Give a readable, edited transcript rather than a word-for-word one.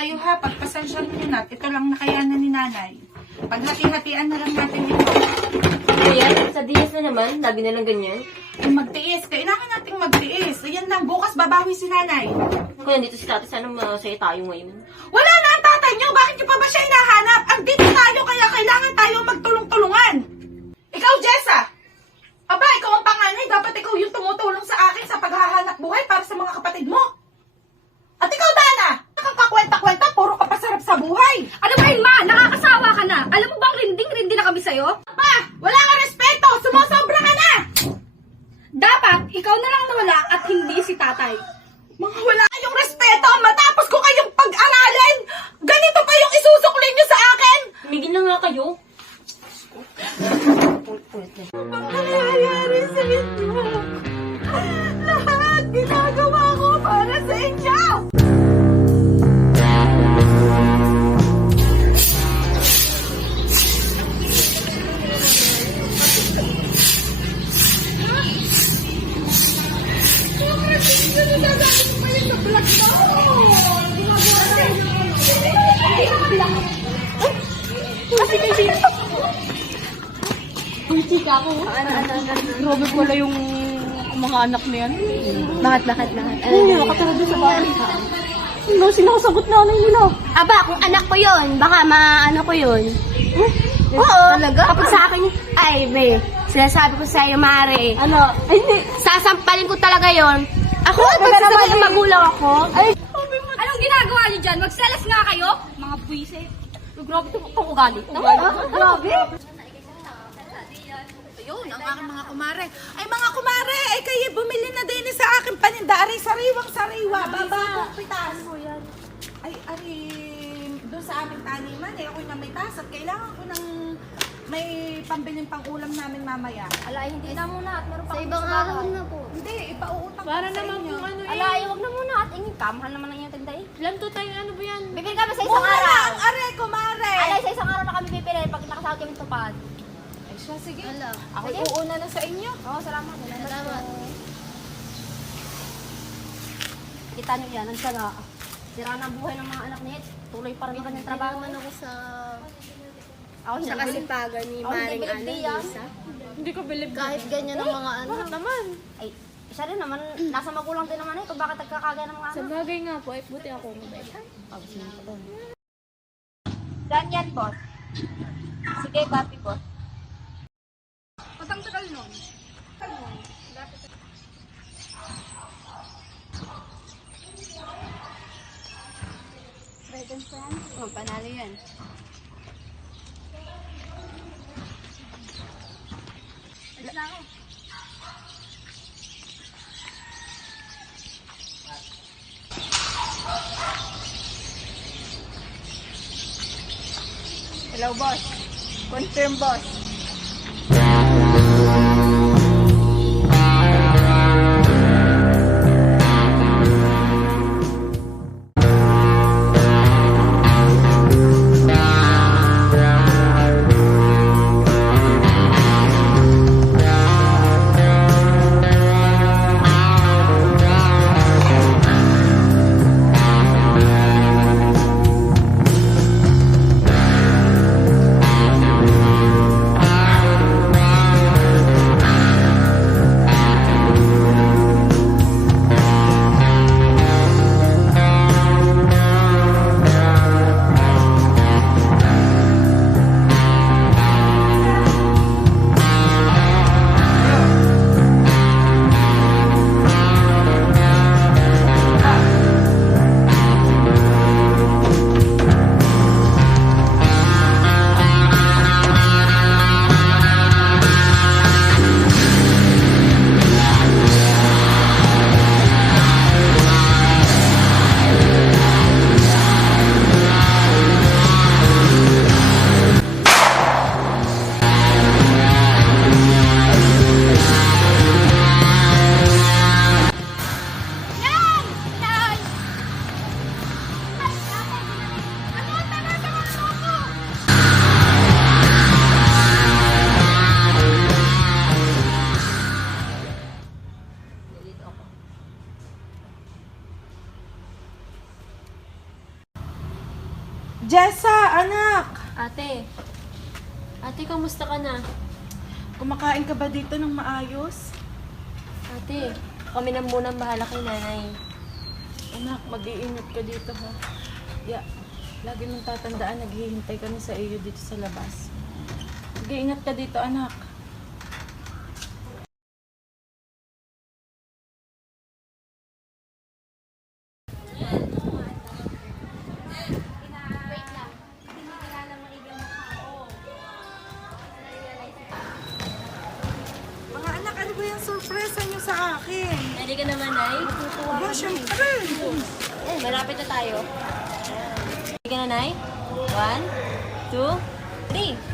kayo ha, pagpasensya nyo na. Ito lang nakayanan ni nanay. Paghati-hatian na lang natin ito. Kuya, sa DS na naman, lagi na lang ganyan. Ay, magtiis. Kailangan nating magtiis. Ayan lang, bukas babawi si nanay. Kuya, dito si tatay, sana masaya tayo ngayon. Wala na ang tatay nyo! Bakit nyo pa ba siya hinahanap? Andito tayo, kaya kailangan tayo magtulong-tulungan. Ikaw, Jessa! Aba, ikaw ang panganay. Dapat ikaw yung tumutulong sa akin sa paghahanap buhay para sa mga kapatid mo. At ikaw, Dana! Nakakakwenta-kwenta, puro ka pasarap sa buhay. Ano ba yun, ma? Nakakasawa ka na. Alam mo bang rinding-rindi na kami sa'yo? Pa! Wala ka respeto! Sumusobra ka na! Dapat, ikaw na lang nawala at hindi si tatay. Mga wala kayong respeto! Matapos ko kayong pag-aralin! Ganito pa yung isusuklin nyo sa akin! Tumigil na nga kayo. Ang nangyayari sa inyo? Lahat ginagawa ko para sa inyo! Grabe pala yung mga anak na yan. Bakit? Ay, nakatara doon sa bahay. Ano, sinasagot nanay nila. Aba, kung anak ko yun, baka maano ko yun. Oo. Talaga? Kapag sa akin, ay, be, sinasabi ko sa'yo, Mare. Ano? Ay, hindi. Sasampalin ko talaga yun. Ako, pag sasabihin ng magulang ako. Ay, anong ginagawa niyo dyan? Magselas nga kayo? Mga buwise. Grabe itong ugali. Grabe. Ayun, ang aking mga kumare. Ay, mga kumare, ay kayo bumili na din sa akin paninda. Aray, sariwang-sariwa. Bababong pitas. Ay, aray, doon sa aming taniman, eh, ako'y na may tas at kailangan ko ng may pambiling pang-ulam namin mamaya. Ala, hindi na muna at meron pa sa ibang araw na po. Hindi, ipauutang Para ko sa naman inyo. kung ano eh. Ala, huwag na muna at ingin ka. Mahal naman ang iyong tinday. Ilan to tayo, ano ba yan? Bibili kami sa isang Mura araw. lang, aray, kumare. Ala, sa isang araw na kami bibili pag nakasahod kami tupad. Ay, siya, sige. Ala. Ako'y uuna na sa inyo. Oo, salamat. Salamat. Kita niyo yan, ang sara. Sira na ang buhay ng mga anak niya. Tuloy pa rin ang kanyang trabaho. Ako sa Ako sa kasipagan ni Maring Lisa. Hindi ko believe Kahit ganyan ang mga ano. Bakit naman? Ay, isa rin naman, nasa magulang din naman eh, kung bakit nagkakagaya ng mga Sa anak. bagay nga po, ay buti ako mabait. Saan yan, boss? Sige, copy, boss. Patang tagal nun. Oh, panalo yan. Hello, boss. Confirm, boss. Jessa, anak! Ate. Ate, kamusta ka na? Kumakain ka ba dito ng maayos? Ate, kami na munang bahala kay nanay. Anak, mag-iingat ka dito ha. Lagi mong tatandaan, naghihintay kami sa iyo dito sa labas. Mag-iingat ka dito, anak. Mga anak, ano ba yung surpresa niyo sa akin? Ready ka naman, Nay? Aba, syempre. Malapit na tayo. Ready ka na, Nay? 1, 2, 3.